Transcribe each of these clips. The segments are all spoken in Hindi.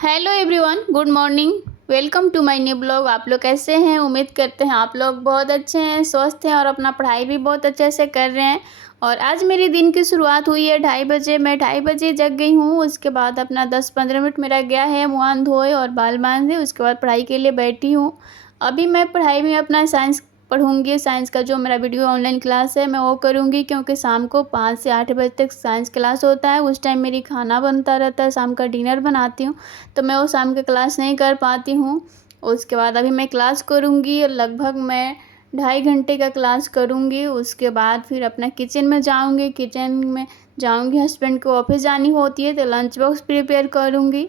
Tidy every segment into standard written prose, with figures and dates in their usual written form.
Hello everyone, good morning. Welcome to my new blog. आप लोग कैसे हैं? उम्मीद करते हैं आप लोग बहुत अच्छे हैं, स्वस्थ हैं और अपना पढ़ाई भी बहुत अच्छे से कर रहे हैं। और आज मेरी दिन की शुरुआत हुई है 2:30 बजे। मैं 2:30 बजे जग गई हूँ। उसके बाद अपना 10-15 मिनट मेरा गया है मुँह धोए और बाल बांधे। उसके बाद पढ़ाई के लिए बैठी हूँ। अभी मैं पढ़ाई में अपना साइंस पढ़ूँगी। साइंस का जो मेरा वीडियो ऑनलाइन क्लास है मैं वो करूँगी, क्योंकि शाम को 5 से 8 बजे तक साइंस क्लास होता है। उस टाइम मेरी खाना बनता रहता है, शाम का डिनर बनाती हूँ, तो मैं वो शाम की क्लास नहीं कर पाती हूँ। उसके बाद अभी मैं क्लास करूँगी और लगभग मैं 2.5 घंटे का क्लास करूँगी। उसके बाद फिर अपना किचन में जाऊँगी। हस्बैंड को ऑफिस जानी होती है तो लंच बॉक्स प्रिपेयर करूँगी।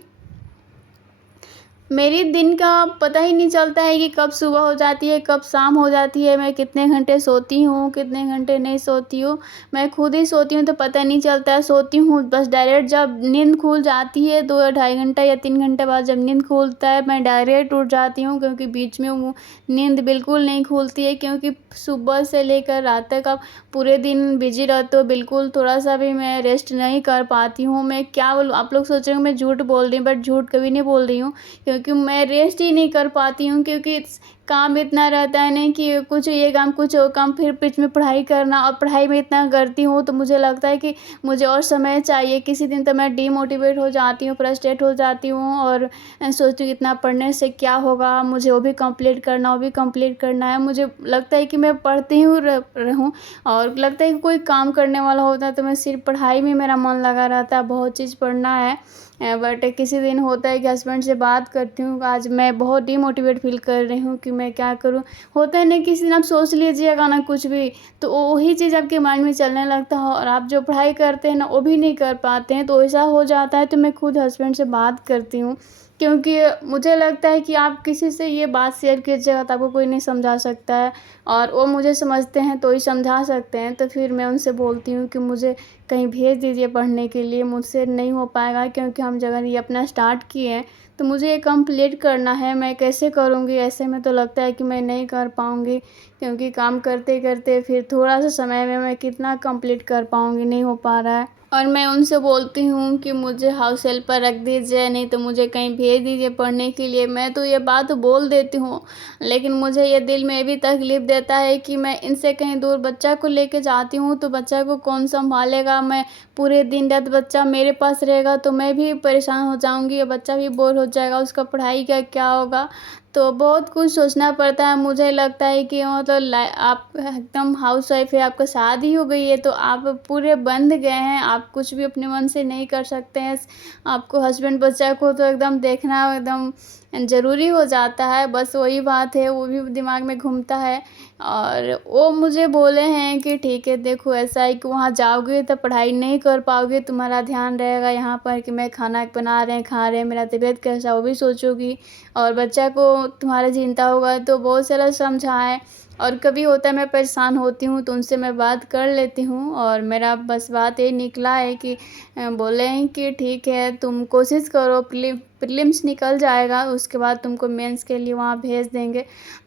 मेरी दिन का पता ही नहीं चलता है कि कब सुबह हो जाती है, कब शाम हो जाती है। मैं कितने घंटे सोती हूँ, कितने घंटे नहीं सोती हूँ। मैं खुद ही सोती हूँ तो पता नहीं चलता है। सोती हूँ बस डायरेक्ट जब नींद खुल जाती है 2 या ढाई घंटा या 3 घंटे बाद जब नींद खुलता है मैं डायरेक्ट उठ जाती हूँ, क्योंकि बीच में वो नींद बिल्कुल नहीं खुलती है। क्योंकि सुबह से लेकर रात तक आप पूरे दिन बिजी रहते हो, बिल्कुल थोड़ा सा भी मैं रेस्ट नहीं कर पाती हूँ। मैं क्या बोलूँ, आप लोग सोच रहे हो मैं झूठ बोल रही हूँ, बट झूठ कभी नहीं बोल रही हूँ। क्योंकि मैं रेस्ट ही नहीं कर पाती हूँ, क्योंकि काम इतना रहता है नहीं कि कुछ ये काम कुछ वो काम, फिर बीच में पढ़ाई करना, और पढ़ाई में इतना करती हूँ तो मुझे लगता है कि मुझे और समय चाहिए। किसी दिन तो मैं डीमोटिवेट हो जाती हूँ, फ्रस्ट्रेट हो जाती हूँ और सोचती हूँ इतना पढ़ने से क्या होगा, मुझे वो भी कंप्लीट करना है। मुझे लगता है कि मैं पढ़ती हूँ रहूँ, और लगता है कि कोई काम करने वाला होता है तो मैं सिर्फ पढ़ाई में मेरा मन लगा रहता है, बहुत चीज़ पढ़ना है। बट किसी दिन होता है कि हस्बैंड से बात करती हूँ, आज मैं बहुत डीमोटिवेट फील कर रही हूँ कि मैं क्या करूँ। होता है ना, किसी दिन आप सोच लीजिएगा ना कुछ भी, तो वही चीज़ आपके माइंड में चलने लगता है और आप जो पढ़ाई करते हैं ना वो भी नहीं कर पाते हैं, तो ऐसा हो जाता है। तो मैं खुद हस्बैंड से बात करती हूँ, क्योंकि मुझे लगता है कि आप किसी से ये बात शेयर कीजिएगा तो आपको कोई नहीं समझा सकता है, और वो मुझे समझते हैं तो ही समझा सकते हैं। तो फिर मैं उनसे बोलती हूँ कि मुझे कहीं भेज दीजिए पढ़ने के लिए, मुझसे नहीं हो पाएगा, क्योंकि हम जगह ये अपना स्टार्ट किए हैं तो मुझे ये कंप्लीट करना है। मैं कैसे करूँगी? ऐसे में तो लगता है कि मैं नहीं कर पाऊँगी, क्योंकि काम करते करते फिर थोड़ा सा समय में मैं कितना कंप्लीट कर पाऊँगी, नहीं हो पा रहा है। और मैं उनसे बोलती हूँ कि मुझे हाउस हेल्प पर रख दीजिए, नहीं तो मुझे कहीं भेज दीजिए पढ़ने के लिए। मैं तो ये बात बोल देती हूँ, लेकिन मुझे ये दिल में भी तकलीफ़ देता है कि मैं इनसे कहीं दूर बच्चा को लेके जाती हूँ तो बच्चा को कौन संभालेगा। मैं पूरे दिन रात बच्चा मेरे पास रहेगा तो मैं भी परेशान हो जाऊँगी और बच्चा भी बोर हो जाएगा, उसका पढ़ाई का क्या होगा। तो बहुत कुछ सोचना पड़ता है। मुझे लगता है कि मतलब आप एकदम हाउसवाइफ है, आपका शादी हो गई है तो आप पूरे बंध गए हैं, आप कुछ भी अपने मन से नहीं कर सकते हैं। आपको हस्बैंड बच्चा को तो एकदम देखना एकदम ज़रूरी हो जाता है। बस वही बात है, वो भी दिमाग में घूमता है। और वो मुझे बोले हैं कि ठीक है, देखो ऐसा है कि वहाँ जाओगे तो पढ़ाई नहीं कर पाओगे, तुम्हारा ध्यान रहेगा यहाँ पर कि मैं खाना बना रहे हैं खा रहे हैं, मेरा तबीयत कैसा वो भी सोचोगी, और बच्चा को तुम्हारा चिंता होगा। तो बहुत सारा समझाएं, और कभी होता है मैं परेशान होती हूँ तो उनसे मैं बात कर लेती हूँ, और मेरा बस बात ये निकला है कि बोले हैं कि ठीक है तुम कोशिश करो, प्रीलिम्स निकल जाएगा उसके बाद तुमको मेंस के लिए वहाँ भेज देंगे।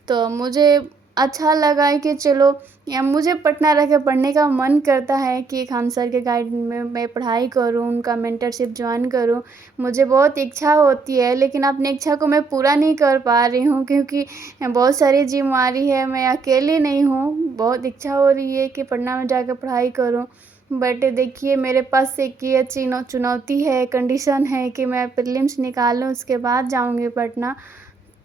तो मुझे अच्छा लगा है कि चलो, या मुझे पटना रह के पढ़ने का मन करता है कि खान सर के गाइड में मैं पढ़ाई करूँ, उनका मेंटरशिप ज्वाइन करूँ। मुझे बहुत इच्छा होती है, लेकिन अपनी इच्छा को मैं पूरा नहीं कर पा रही हूँ, क्योंकि बहुत सारी जिम्मेदारी है, मैं अकेली नहीं हूँ। बहुत इच्छा हो रही है कि पटना में जाकर पढ़ाई करूँ, बट देखिए मेरे पास एक ये चुनौती है, कंडीशन है कि मैं प्रीलिम्स निकालूँ उसके बाद जाऊँगी पटना।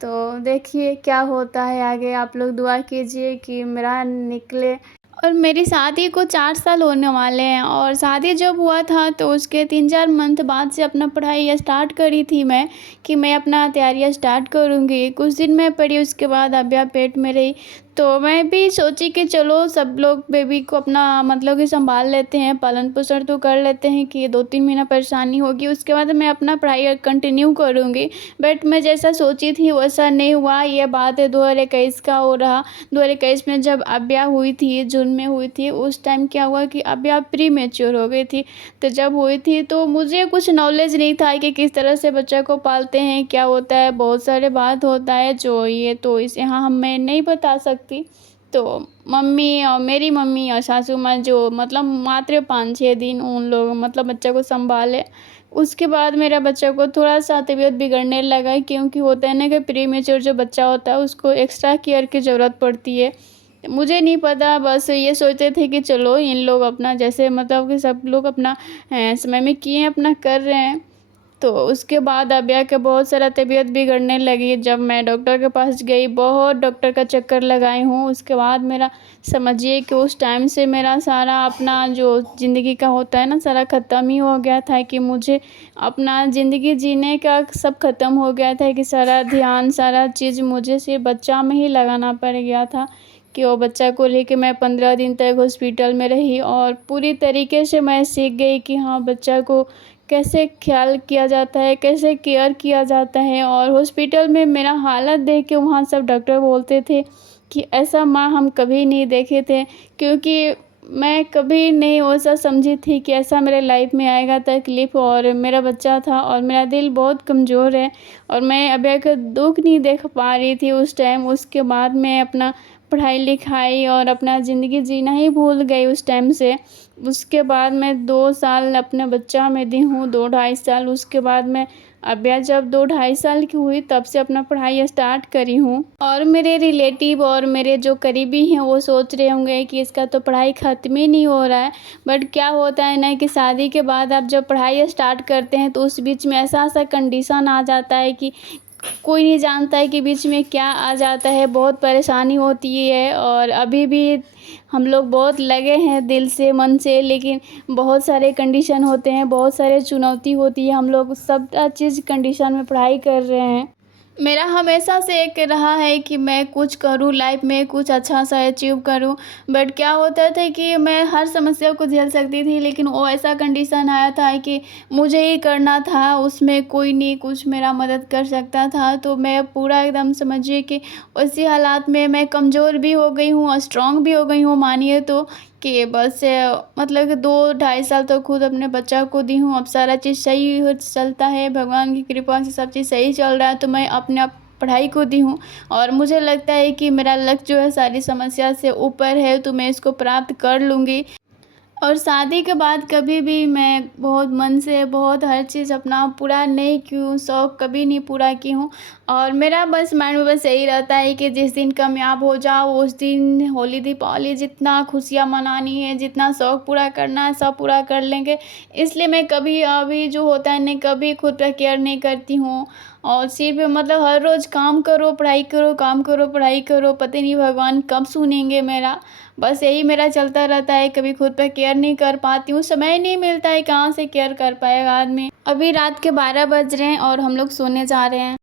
तो देखिए क्या होता है आगे, आप लोग दुआ कीजिए कि मेरा निकले। और मेरी शादी को 4 साल होने वाले हैं, और शादी जब हुआ था तो उसके 3-4 मंथ बाद से अपना पढ़ाई स्टार्ट करी थी मैं, कि मैं अपना तैयारियाँ स्टार्ट करूँगी। कुछ दिन मैं पढ़ी, उसके बाद अव्या पेट में रही, तो मैं भी सोची कि चलो सब लोग बेबी को अपना मतलब कि संभाल लेते हैं, पालन पोषण तो कर लेते हैं कि 2-3 महीना परेशानी होगी, उसके बाद मैं अपना पढ़ाई कंटिन्यू करूँगी। बट मैं जैसा सोची थी वैसा नहीं हुआ। ये बात है 2021 का हो रहा। 2021 में जब अव्या हुई थी, जून में हुई थी, उस टाइम क्या हुआ कि अव्या प्री मैच्योर हो गई थी। तो जब हुई थी तो मुझे कुछ नॉलेज नहीं था कि किस तरह से बच्चा को पालते हैं, क्या होता है, बहुत सारे बात होता है जो ये तो इस यहाँ हम मैं नहीं बता सकती। तो मम्मी और मेरी मम्मी और सासू माँ जो मतलब मात्र 5-6 दिन उन लोग मतलब बच्चा को संभाले। उसके बाद मेरा बच्चा को थोड़ा-सा तबीयत बिगड़ने लगा, क्योंकि होता है ना कि प्रीमेच्योर जो बच्चा होता है उसको एक्स्ट्रा केयर की ज़रूरत पड़ती है। मुझे नहीं पता, बस ये सोचते थे कि चलो इन लोग अपना जैसे मतलब कि सब लोग अपना समय में किए हैं, अपना कर रहे हैं। तो उसके बाद अब आके बहुत सारा तबीयत बिगड़ने लगी। जब मैं डॉक्टर के पास गई, बहुत डॉक्टर का चक्कर लगाई हूँ, उसके बाद मेरा समझिए कि उस टाइम से मेरा सारा अपना जो ज़िंदगी का होता है ना, सारा ख़त्म ही हो गया था कि मुझे अपना ज़िंदगी जीने का सब ख़त्म हो गया था कि सारा ध्यान, सारा चीज़ मुझे सिर्फ़ बच्चा में ही लगाना पड़ गया था। कि वो बच्चा को लेके मैं 15 दिन तक हॉस्पिटल में रही और पूरी तरीके से मैं सीख गई कि हाँ, बच्चा को कैसे ख़्याल किया जाता है, कैसे केयर किया जाता है। और हॉस्पिटल में मेरा हालत देख के वहाँ सब डॉक्टर बोलते थे कि ऐसा माँ हम कभी नहीं देखे थे, क्योंकि मैं कभी नहीं वैसा समझी थी कि ऐसा मेरे लाइफ में आएगा तकलीफ़। और मेरा बच्चा था और मेरा दिल बहुत कमज़ोर है और मैं अभी का दुःख नहीं देख पा रही थी उस टाइम। उसके बाद मैं अपना पढ़ाई-लिखाई और अपना ज़िंदगी जीना ही भूल गई उस टाइम से। उसके बाद मैं 2 साल अपने बच्चा में दी हूँ, 2 ढाई साल। उसके बाद मैं अभ्या जब 2 ढाई साल की हुई तब से अपना पढ़ाई स्टार्ट करी हूँ। और मेरे रिलेटिव और मेरे जो करीबी हैं वो सोच रहे होंगे कि इसका तो पढ़ाई ख़त्म ही नहीं हो रहा है। बट क्या होता है ना कि शादी के बाद आप जब पढ़ाई स्टार्ट करते हैं तो उस बीच में ऐसा-ऐसा कंडीशन आ जाता है कि कोई नहीं जानता है कि बीच में क्या आ जाता है, बहुत परेशानी होती है। और अभी भी हम लोग बहुत लगे हैं दिल से, मन से, लेकिन बहुत सारे कंडीशन होते हैं, बहुत सारे चुनौती होती है। हम लोग सब चीज़ कंडीशन में पढ़ाई कर रहे हैं। मेरा हमेशा से एक रहा है कि मैं कुछ करूँ लाइफ में, कुछ अच्छा सा अचीव करूँ। बट क्या होता था कि मैं हर समस्या को झेल सकती थी, लेकिन वो ऐसा कंडीशन आया था कि मुझे ही करना था, उसमें कोई नहीं कुछ मेरा मदद कर सकता था। तो मैं पूरा एकदम समझिए कि उसी हालात में मैं कमज़ोर भी हो गई हूँ और स्ट्रॉन्ग भी हो गई हूँ मानिए तो। कि बस मतलब कि 2 ढाई साल तो खुद अपने बच्चा को दी हूँ। अब सारा चीज़ सही हो चलता है, भगवान की कृपा से सब चीज़ सही चल रहा है, तो मैं अपने आप पढ़ाई को दी हूँ। और मुझे लगता है कि मेरा लक्ष्य जो है सारी समस्या से ऊपर है, तो मैं इसको प्राप्त कर लूँगी। और शादी के बाद कभी भी मैं बहुत मन से बहुत हर चीज़ अपना पूरा नहीं की हूँ, शौक़ कभी नहीं पूरा की हूँ। और मेरा बस माइंड में बस यही रहता है कि जिस दिन कामयाब हो जाओ उस दिन होली दीपावली जितना खुशियाँ मनानी है, जितना शौक़ पूरा करना है सब पूरा कर लेंगे। इसलिए मैं कभी अभी जो होता है नहीं कभी खुद पे केयर नहीं करती हूँ। और सिर्फ़ मतलब हर रोज़ काम करो, पढ़ाई करो, काम करो, पढ़ाई करो, पता नहीं भगवान कब सुनेंगे मेरा। बस यही मेरा चलता रहता है, कभी खुद पे केयर नहीं कर पाती हूँ, समय नहीं मिलता है, कहाँ से केयर कर पाएगा आदमी। अभी रात के 12 बज रहे हैं और हम लोग सोने जा रहे हैं।